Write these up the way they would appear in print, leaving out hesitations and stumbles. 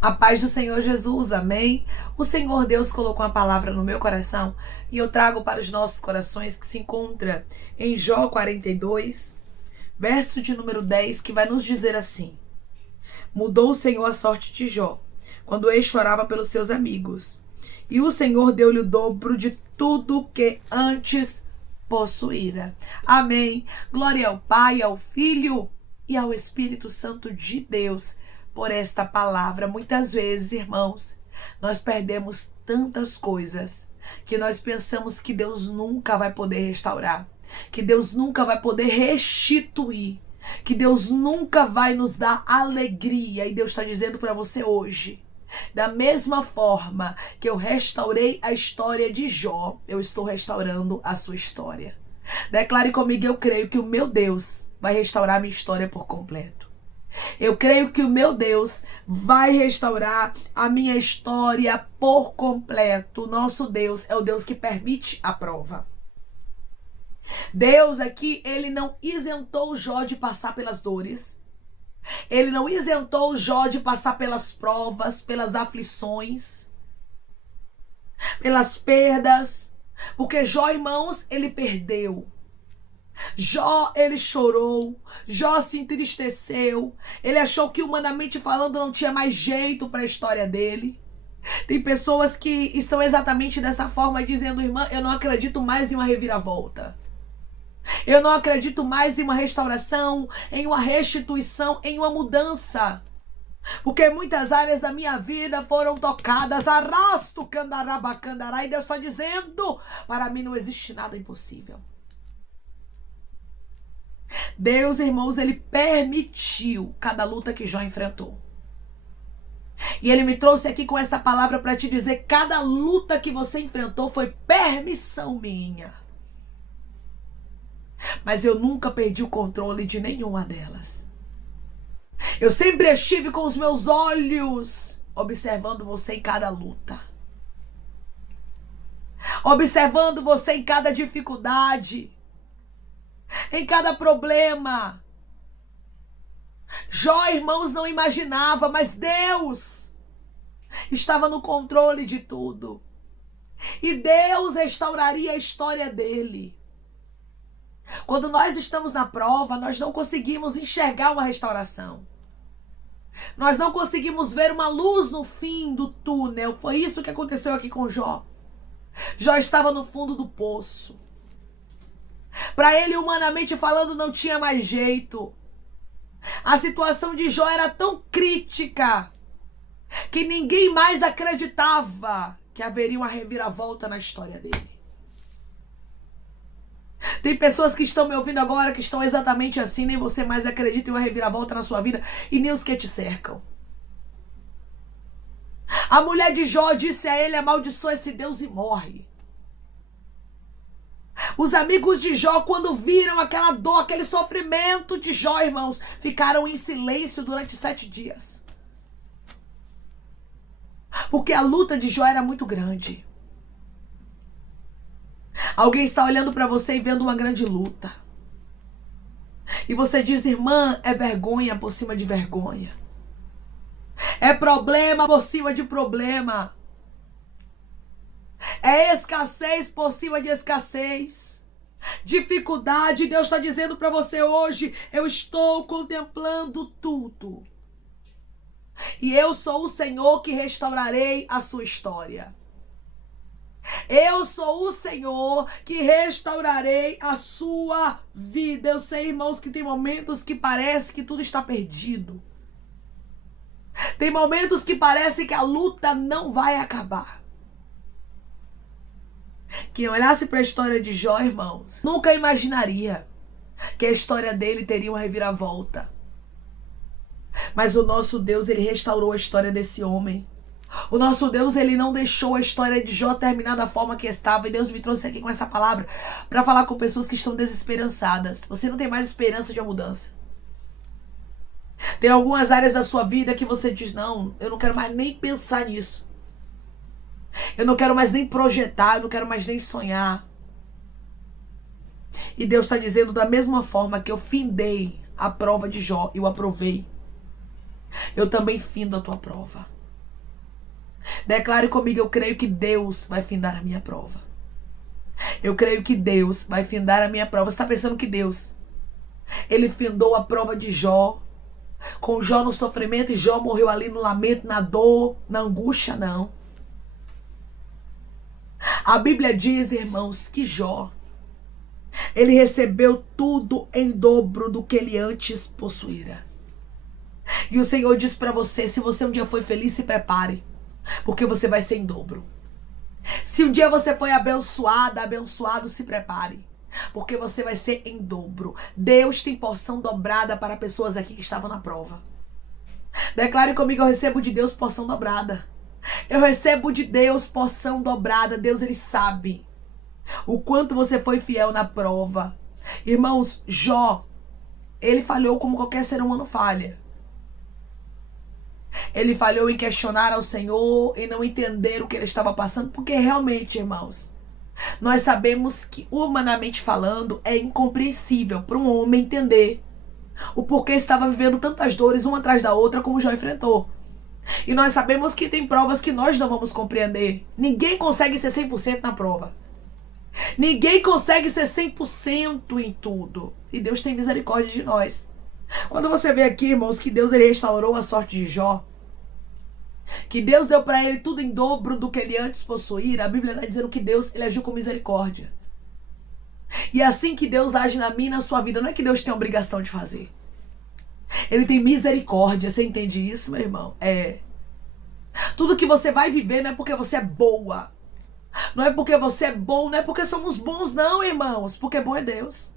A paz do Senhor Jesus, amém? O Senhor Deus colocou uma palavra no meu coração e eu trago para os nossos corações que se encontra em Jó 42, verso de número 10, que vai nos dizer assim: Mudou o Senhor a sorte de Jó, quando ele chorava pelos seus amigos, e o Senhor deu-lhe o dobro de tudo que antes possuíra. Amém. Glória ao Pai, ao Filho e ao Espírito Santo de Deus por esta palavra. Muitas vezes, irmãos, nós perdemos tantas coisas que nós pensamos que Deus nunca vai poder restaurar, que Deus nunca vai poder restituir, que Deus nunca vai nos dar alegria. E Deus está dizendo para você hoje: da mesma forma que eu restaurei a história de Jó, eu estou restaurando a sua história. Declare comigo: eu creio que o meu Deus vai restaurar a minha história por completo. Eu creio que o meu Deus vai restaurar a minha história por completo. Nosso Deus é o Deus que permite a prova. Deus aqui, ele não isentou Jó de passar pelas dores. Ele não isentou Jó de passar pelas provas, pelas aflições, pelas perdas. Porque Jó, irmãos, ele perdeu. Jó, ele chorou. Jó se entristeceu. Ele achou que, humanamente falando, não tinha mais jeito para a história dele. Tem pessoas que estão exatamente dessa forma, dizendo: irmã, eu não acredito mais em uma reviravolta. Eu não acredito mais em uma restauração, em uma restituição, em uma mudança. Porque muitas áreas da minha vida foram tocadas. Arrasto candarabacandará. E Deus está dizendo: para mim não existe nada impossível. Deus, irmãos, ele permitiu cada luta que Jó enfrentou. E ele me trouxe aqui com esta palavra para te dizer: cada luta que você enfrentou foi permissão minha. Mas eu nunca perdi o controle de nenhuma delas. Eu sempre estive com os meus olhos observando você em cada luta, observando você em cada dificuldade, em cada problema. Jó, irmãos, não imaginava, mas Deus estava no controle de tudo. E Deus restauraria a história dele. Quando nós estamos na prova, nós não conseguimos enxergar uma restauração. Nós não conseguimos ver uma luz no fim do túnel. Foi isso que aconteceu aqui com Jó. Jó estava no fundo do poço. Para ele, humanamente falando, não tinha mais jeito. A situação de Jó era tão crítica que ninguém mais acreditava que haveria uma reviravolta na história dele. Tem pessoas que estão me ouvindo agora que estão exatamente assim: nem você mais acredita em uma reviravolta na sua vida e nem os que te cercam. A mulher de Jó disse a ele: amaldiçoa esse Deus e morre. Os amigos de Jó, quando viram aquela dor, aquele sofrimento de Jó, irmãos, ficaram em silêncio durante 7 dias. Porque a luta de Jó era muito grande. Alguém está olhando para você e vendo uma grande luta. E você diz: irmã, é vergonha por cima de vergonha. É problema por cima de problema. É escassez por cima de escassez. Dificuldade. Deus está dizendo para você hoje: eu estou contemplando tudo. E eu sou o Senhor que restaurarei a sua história. Eu sou o Senhor que restaurarei a sua vida. Eu sei, irmãos, que tem momentos que parece que tudo está perdido. Tem momentos que parece que a luta não vai acabar. Quem olhasse para a história de Jó, irmãos, nunca imaginaria que a história dele teria uma reviravolta. Mas o nosso Deus, ele restaurou a história desse homem. O nosso Deus, ele não deixou a história de Jó terminar da forma que estava. E Deus me trouxe aqui com essa palavra para falar com pessoas que estão desesperançadas. Você não tem mais esperança de uma mudança. Tem algumas áreas da sua vida que você diz: não, eu não quero mais nem pensar nisso. Eu não quero mais nem projetar, eu não quero mais nem sonhar. E Deus está dizendo: da mesma forma que eu findei a prova de Jó, eu aprovei, eu também findo a tua prova. Declare comigo: eu creio que Deus vai findar a minha prova. Eu creio que Deus vai findar a minha prova. Você está pensando que Deus, ele findou a prova de Jó, com Jó no sofrimento, e Jó morreu ali no lamento, na dor, na angústia? Não. A Bíblia diz, irmãos, que Jó, ele recebeu tudo em dobro do que ele antes possuíra. E o Senhor diz para você: se você um dia foi feliz, se prepare, porque você vai ser em dobro. Se um dia você foi abençoada, abençoado, se prepare, porque você vai ser em dobro. Deus tem porção dobrada para pessoas aqui que estavam na prova. Declare comigo: eu recebo de Deus porção dobrada. Eu recebo de Deus porção dobrada. Deus, ele sabe o quanto você foi fiel na prova. Irmãos, Jó, ele falhou como qualquer ser humano falha. Ele falhou em questionar ao Senhor, em não entender o que ele estava passando, porque realmente, irmãos, nós sabemos que, humanamente falando, é incompreensível para um homem entender o porquê estava vivendo tantas dores uma atrás da outra como Jó enfrentou. E nós sabemos que tem provas que nós não vamos compreender. Ninguém consegue ser 100% na prova. Ninguém consegue ser 100% em tudo. E Deus tem misericórdia de nós. Quando você vê aqui, irmãos, que Deus, ele restaurou a sorte de Jó, que Deus deu para ele tudo em dobro do que ele antes possuía, a Bíblia está dizendo que Deus, ele agiu com misericórdia. E é assim que Deus age na minha e na sua vida. Não é que Deus tem a obrigação de fazer. Ele tem misericórdia. Você entende isso, meu irmão? Tudo que você vai viver não é porque você é boa. Não é porque você é bom, não é porque somos bons, não, irmãos. Porque bom é Deus.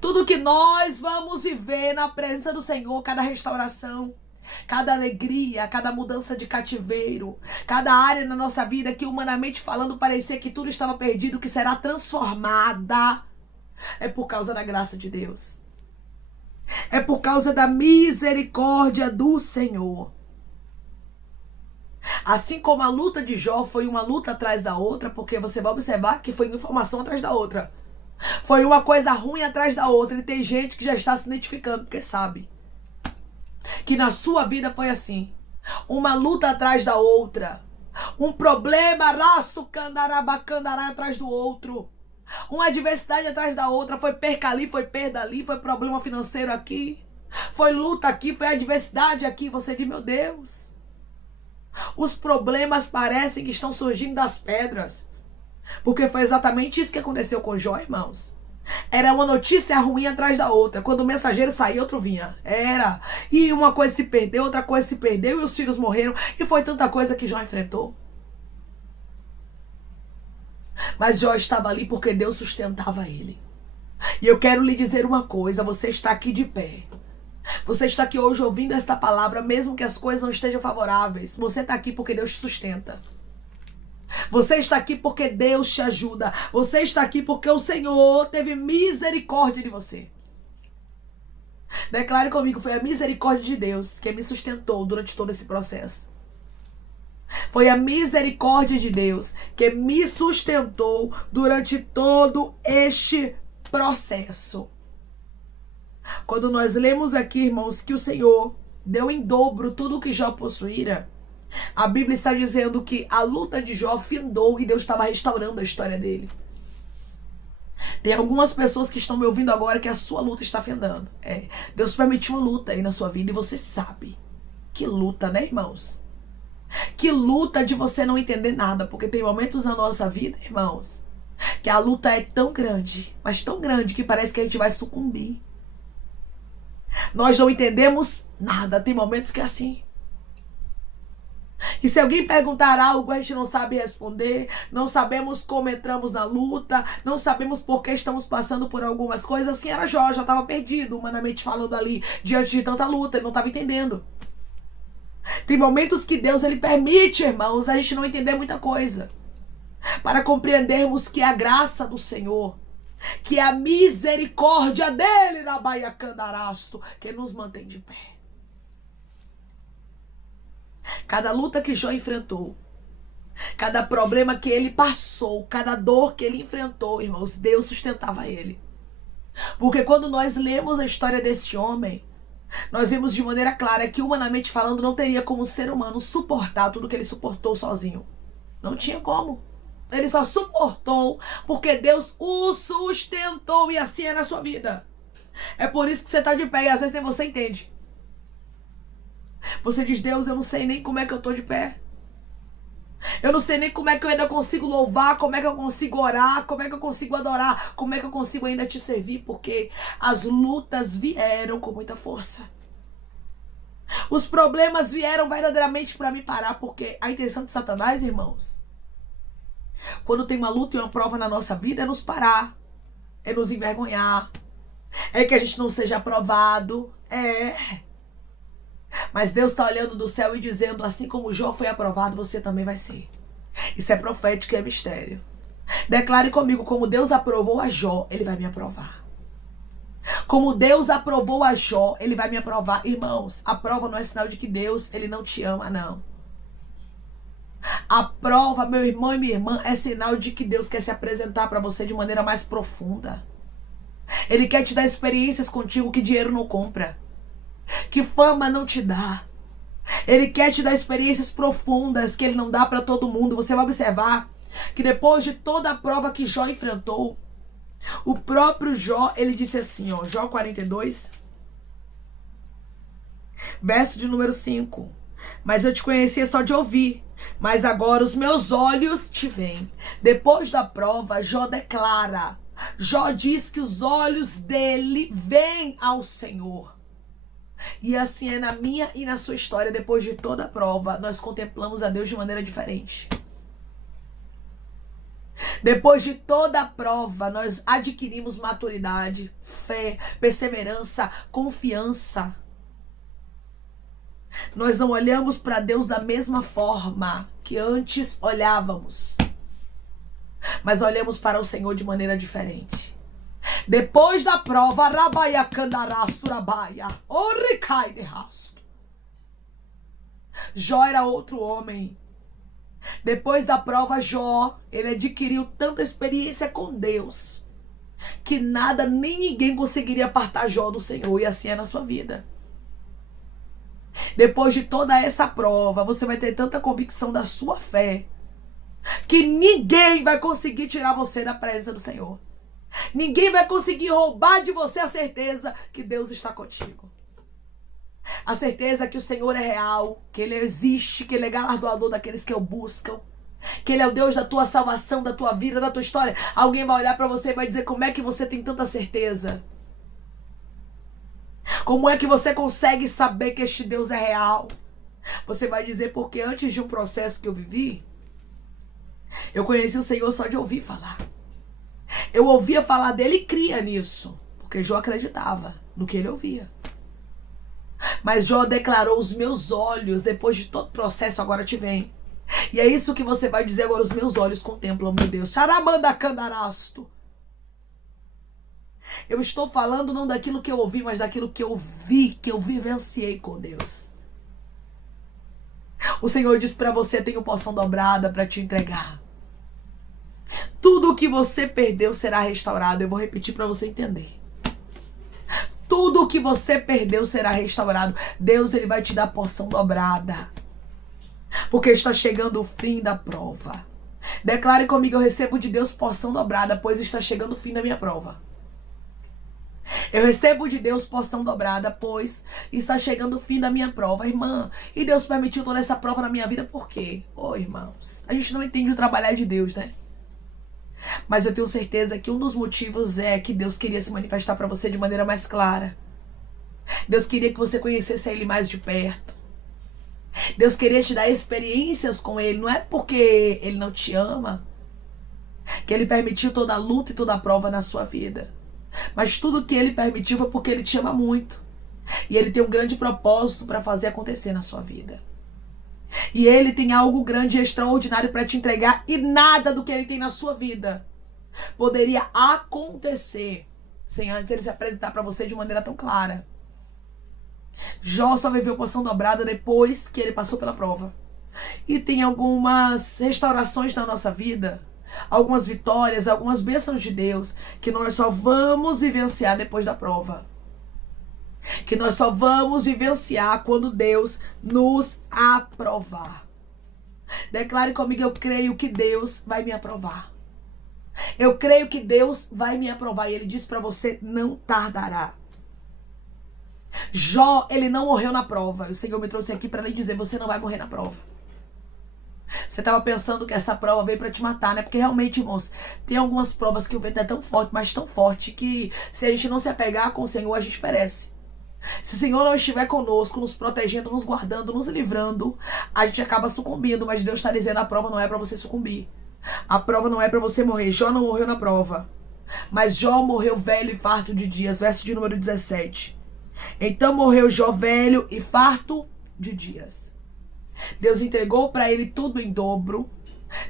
Tudo que nós vamos viver na presença do Senhor, cada restauração, cada alegria, cada mudança de cativeiro, cada área na nossa vida que, humanamente falando, parecia que tudo estava perdido, que será transformada, é por causa da graça de Deus. É por causa da misericórdia do Senhor. Assim como a luta de Jó foi uma luta atrás da outra, porque você vai observar que foi informação atrás da outra. Foi uma coisa ruim atrás da outra. E tem gente que já está se identificando, porque sabe que na sua vida foi assim. Uma luta atrás da outra. Um problema rasto candarabacandará atrás do outro. Uma adversidade atrás da outra. Foi perca ali, foi perda ali, foi problema financeiro aqui, foi luta aqui, foi adversidade aqui. Você diz: meu Deus, os problemas parecem que estão surgindo das pedras. Porque foi exatamente isso que aconteceu com Jó, irmãos. Era uma notícia ruim atrás da outra. Quando o mensageiro saía, outro vinha. E uma coisa se perdeu, outra coisa se perdeu, e os filhos morreram. E foi tanta coisa que Jó enfrentou. Mas Jó estava ali porque Deus sustentava ele. E eu quero lhe dizer uma coisa: você está aqui de pé. Você está aqui hoje ouvindo esta palavra, mesmo que as coisas não estejam favoráveis. Você está aqui porque Deus te sustenta. Você está aqui porque Deus te ajuda. Você está aqui porque o Senhor teve misericórdia de você. Declare comigo: foi a misericórdia de Deus que me sustentou durante todo esse processo. Foi a misericórdia de Deus que me sustentou durante todo este processo. Quando nós lemos aqui, irmãos, que o Senhor deu em dobro tudo o que Jó possuíra, a Bíblia está dizendo que a luta de Jó findou e Deus estava restaurando a história dele. Tem algumas pessoas que estão me ouvindo agora que a sua luta está findando. Deus permitiu uma luta aí na sua vida e você sabe. Que luta, né, irmãos? Que luta de você não entender nada, porque tem momentos na nossa vida, irmãos, que a luta é tão grande, mas tão grande, que parece que a gente vai sucumbir. Nós não entendemos nada. Tem momentos que é assim. E se alguém perguntar algo, a gente não sabe responder, não sabemos como entramos na luta, não sabemos por que estamos passando por algumas coisas. Assim era Jó, já estava perdido, humanamente falando ali, diante de tanta luta, ele não estava entendendo. Tem momentos que Deus, ele permite, irmãos, a gente não entender muita coisa, para compreendermos que a graça do Senhor, que a misericórdia dele na Baia Candarasto, que nos mantém de pé. Cada luta que Jó enfrentou, cada problema que ele passou, cada dor que ele enfrentou, irmãos, Deus sustentava ele. Porque quando nós lemos a história desse homem, Nós vimos de maneira clara que, humanamente falando, não teria como o ser humano suportar tudo que ele suportou sozinho. Não tinha como. Ele só suportou porque Deus o sustentou, e assim é na sua vida. É por isso que você está de pé e às vezes nem você entende. Você diz: Deus, eu não sei nem como é que eu estou de pé. Eu não sei nem como é que eu ainda consigo louvar, como é que eu consigo orar, como é que eu consigo adorar, como é que eu consigo ainda te servir, porque as lutas vieram com muita força. Os problemas vieram verdadeiramente para me parar, porque a intenção de Satanás, irmãos, quando tem uma luta e uma prova na nossa vida, é nos parar, é nos envergonhar, é que a gente não seja aprovado, Mas Deus está olhando do céu e dizendo: assim como Jó foi aprovado, você também vai ser. Isso é profético e é mistério. Declare comigo: como Deus aprovou a Jó, Ele vai me aprovar. Como Deus aprovou a Jó, Ele vai me aprovar. Irmãos, a prova não é sinal de que Deus, Ele não te ama, não. A prova, meu irmão e minha irmã, é sinal de que Deus quer se apresentar para você de maneira mais profunda. Ele quer te dar experiências contigo que dinheiro não compra, que fama não te dá. Ele quer te dar experiências profundas que Ele não dá para todo mundo. Você vai observar que depois de toda a prova que Jó enfrentou, o próprio Jó, ele disse assim, Jó 42, verso de número 5. Mas eu te conhecia só de ouvir, mas agora os meus olhos te veem. Depois da prova, Jó declara, Jó diz que os olhos dele veem ao Senhor. E assim é na minha e na sua história. Depois de toda a prova, nós contemplamos a Deus de maneira diferente. Depois de toda a prova, nós adquirimos maturidade, fé, perseverança, confiança. Nós não olhamos para Deus da mesma forma que antes olhávamos, mas olhamos para o Senhor de maneira diferente. Depois da prova, Rabaia Candarasto Rabaia, Oricai de Rasto. Jó era outro homem. Depois da prova, Jó, ele adquiriu tanta experiência com Deus que nada nem ninguém conseguiria apartar Jó do Senhor, e assim é na sua vida. Depois de toda essa prova, você vai ter tanta convicção da sua fé que ninguém vai conseguir tirar você da presença do Senhor. Ninguém vai conseguir roubar de você a certeza que Deus está contigo. A certeza que o Senhor é real, que Ele existe, que Ele é galardoador daqueles que o buscam, que Ele é o Deus da tua salvação, da tua vida, da tua história. Alguém vai olhar para você e vai dizer: como é que você tem tanta certeza? Como é que você consegue saber que este Deus é real? Você vai dizer: porque antes de um processo que eu vivi, eu conheci o Senhor só de ouvir falar. Eu ouvia falar dele e cria nisso, porque Jó acreditava no que ele ouvia. Mas Jó declarou: os meus olhos, depois de todo o processo, agora te veem. E é isso que você vai dizer agora: os meus olhos contemplam, meu Deus. Charamanda candarasto. Eu estou falando não daquilo que eu ouvi, mas daquilo que eu vi, que eu vivenciei com Deus. O Senhor diz para você: tenho porção dobrada para te entregar. Tudo o que você perdeu será restaurado. Eu vou repetir para você entender. Tudo o que você perdeu será restaurado. Deus, Ele vai te dar porção dobrada, porque está chegando o fim da prova. Declare comigo: eu recebo de Deus porção dobrada, pois está chegando o fim da minha prova. Eu recebo de Deus porção dobrada, pois está chegando o fim da minha prova. Irmã, e Deus permitiu toda essa prova na minha vida por quê? Irmãos, a gente não entende o trabalhar de Deus, né? Mas eu tenho certeza que um dos motivos é que Deus queria se manifestar para você de maneira mais clara. Deus queria que você conhecesse Ele mais de perto. Deus queria te dar experiências com Ele. Não é porque Ele não te ama que Ele permitiu toda a luta e toda a prova na sua vida. Mas tudo que Ele permitiu foi porque Ele te ama muito. E Ele tem um grande propósito para fazer acontecer na sua vida. E Ele tem algo grande e extraordinário para te entregar. E nada do que Ele tem na sua vida poderia acontecer sem antes Ele se apresentar para você de maneira tão clara. Jó só viveu porção dobrada depois que ele passou pela prova. E tem algumas restaurações na nossa vida, algumas vitórias, algumas bênçãos de Deus que nós só vamos vivenciar depois da prova. Que nós só vamos vivenciar quando Deus nos aprovar. Declare comigo: eu creio que Deus vai me aprovar. Eu creio que Deus vai me aprovar. E ele diz para você: não tardará. Jó, ele não morreu na prova. O Senhor me trouxe aqui para lhe dizer: você não vai morrer na prova. Você estava pensando que essa prova veio para te matar, né? Porque realmente, irmãos, tem algumas provas que o vento é tão forte, mas tão forte, que se a gente não se apegar com o Senhor, a gente perece. Se o Senhor não estiver conosco, nos protegendo, nos guardando, nos livrando, a gente acaba sucumbindo. Mas Deus está dizendo: a prova não é para você sucumbir. A prova não é para você morrer. Jó não morreu na prova, mas Jó morreu velho e farto de dias. Verso de número 17. Então morreu Jó velho e farto de dias. Deus entregou para ele tudo em dobro.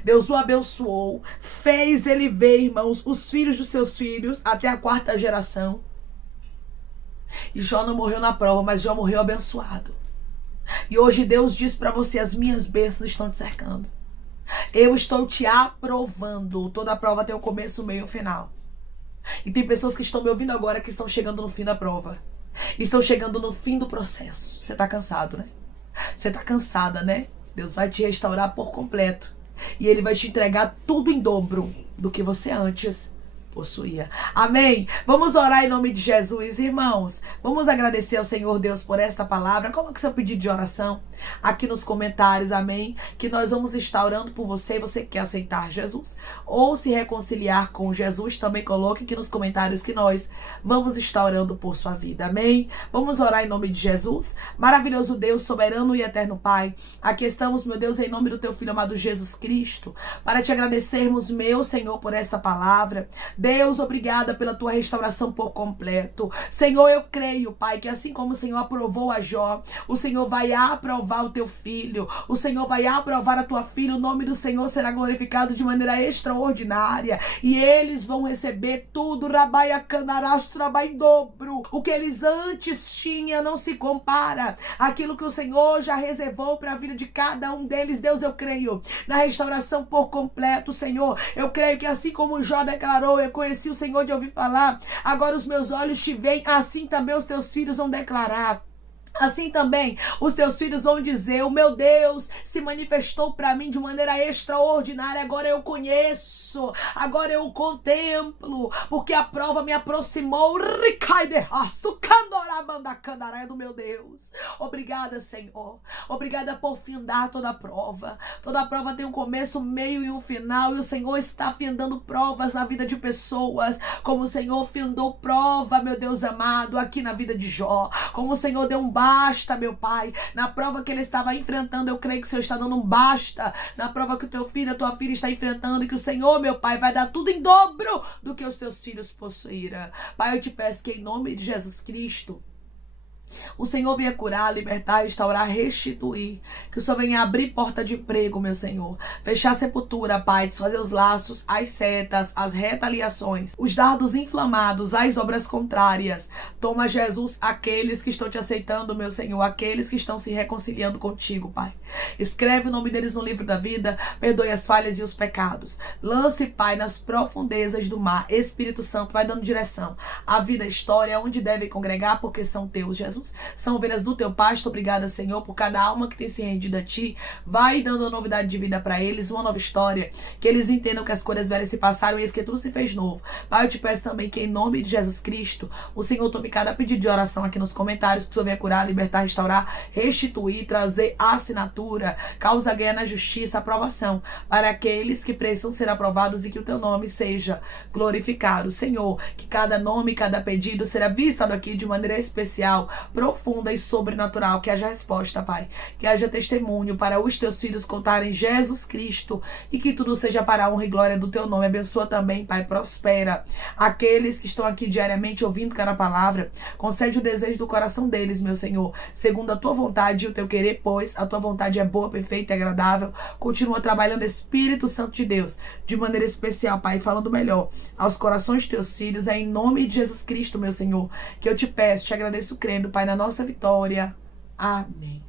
Deus o abençoou. Fez ele ver, irmãos, os filhos dos seus filhos até a 4ª geração. E Jó não morreu na prova, mas Jó morreu abençoado. E hoje Deus diz para você: as minhas bênçãos estão te cercando. Eu estou te aprovando. Toda prova tem um começo, meio e um final. E tem pessoas que estão me ouvindo agora que estão chegando no fim da prova. Estão chegando no fim do processo. Você está cansado, né? Você está cansada, né? Deus vai te restaurar por completo. E Ele vai te entregar tudo em dobro do que você antes possuía. Amém? Vamos orar em nome de Jesus, irmãos. Vamos agradecer ao Senhor Deus por esta palavra. Coloque seu pedido de oração aqui nos comentários, amém? Que nós vamos estar orando por você. Você quer aceitar Jesus ou se reconciliar com Jesus, também coloque aqui nos comentários que nós vamos estar orando por sua vida, amém? Vamos orar em nome de Jesus. Maravilhoso Deus, soberano e eterno Pai, aqui estamos, meu Deus, em nome do teu Filho amado Jesus Cristo, para te agradecermos, meu Senhor, por esta palavra. Deus, obrigada pela tua restauração por completo. Senhor, eu creio, Pai, que assim como o Senhor aprovou a Jó, o Senhor vai aprovar o teu filho, o Senhor vai aprovar a tua filha. O nome do Senhor será glorificado de maneira extraordinária e eles vão receber tudo, rabaia canarastro, rabai em dobro. O que eles antes tinham não se compara àquilo que o Senhor já reservou para a vida de cada um deles. Deus, eu creio na restauração por completo, Senhor. Eu creio que assim como Jó declarou: eu conheci o Senhor de ouvir falar, agora os meus olhos te veem, assim também os teus filhos vão declarar. Assim também os teus filhos vão dizer: o meu Deus se manifestou para mim de maneira extraordinária. Agora eu conheço, agora eu contemplo, porque a prova me aproximou. Ricai de rasto, candorabanda candaraia do meu Deus. Obrigada, Senhor. Obrigada por findar toda a prova. Toda prova tem um começo, meio e um final, e o Senhor está findando provas na vida de pessoas, como o Senhor findou prova, meu Deus amado, aqui na vida de Jó, como o Senhor deu um basta, meu Pai, na prova que ele estava enfrentando. Eu creio que o Senhor está dando um basta na prova que o teu filho, a tua filha está enfrentando, e que o Senhor, meu Pai, vai dar tudo em dobro do que os teus filhos possuíram. Pai, eu te peço que em nome de Jesus Cristo o Senhor venha curar, libertar, restaurar, restituir. Que o Senhor venha abrir porta de emprego, meu Senhor. Fechar a sepultura, Pai, desfazer os laços, as setas, as retaliações, os dardos inflamados, as obras contrárias. Toma, Jesus, aqueles que estão te aceitando, meu Senhor, aqueles que estão se reconciliando contigo, Pai. Escreve o nome deles no livro da vida, perdoe as falhas e os pecados. Lance, Pai, nas profundezas do mar. Espírito Santo, vai dando direção. A vida, a história, onde devem congregar, porque são teus, Jesus. São ovelhas do teu pasto. Obrigada, Senhor, por cada alma que tem se rendido a ti. Vai dando uma novidade de vida para eles, uma nova história, que eles entendam que as coisas velhas se passaram e eis que tudo se fez novo. Pai, eu te peço também que em nome de Jesus Cristo, o Senhor tome cada pedido de oração aqui nos comentários, que o Senhor venha curar, libertar, restaurar, restituir, trazer assinatura, causa ganha na justiça, aprovação, para aqueles que precisam ser aprovados e que o teu nome seja glorificado. Senhor, que cada nome, cada pedido será visitado aqui de maneira especial, profunda e sobrenatural. Que haja resposta, Pai, que haja testemunho para os teus filhos contarem Jesus Cristo, e que tudo seja para a honra e glória do teu nome. Abençoa também, Pai, prospera aqueles que estão aqui diariamente ouvindo cada palavra. Concede o desejo do coração deles, meu Senhor, segundo a tua vontade e o teu querer, pois a tua vontade é boa, perfeita e agradável. Continua trabalhando, Espírito Santo de Deus, de maneira especial, Pai, falando melhor aos corações de teus filhos. É em nome de Jesus Cristo, meu Senhor, que eu te peço, te agradeço crendo, Pai, na nossa vitória. Amém.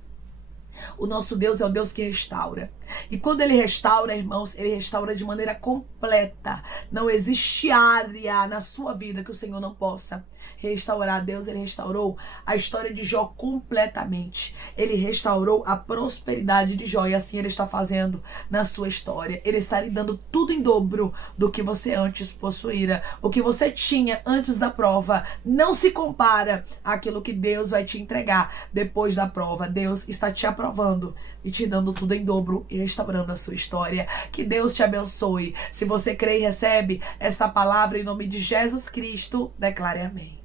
O nosso Deus é o Deus que restaura. E quando ele restaura, irmãos, ele restaura de maneira completa. Não existe área na sua vida que o Senhor não possa restaurar. Deus, ele restaurou a história de Jó completamente. Ele restaurou a prosperidade de Jó, e assim ele está fazendo na sua história. Ele está lhe dando tudo em dobro do que você antes possuíra. O que você tinha antes da prova não se compara àquilo que Deus vai te entregar depois da prova. Deus está te aprovando e te dando tudo em dobro e restaurando a sua história. Que Deus te abençoe. Se você crê e recebe esta palavra em nome de Jesus Cristo, declare amém.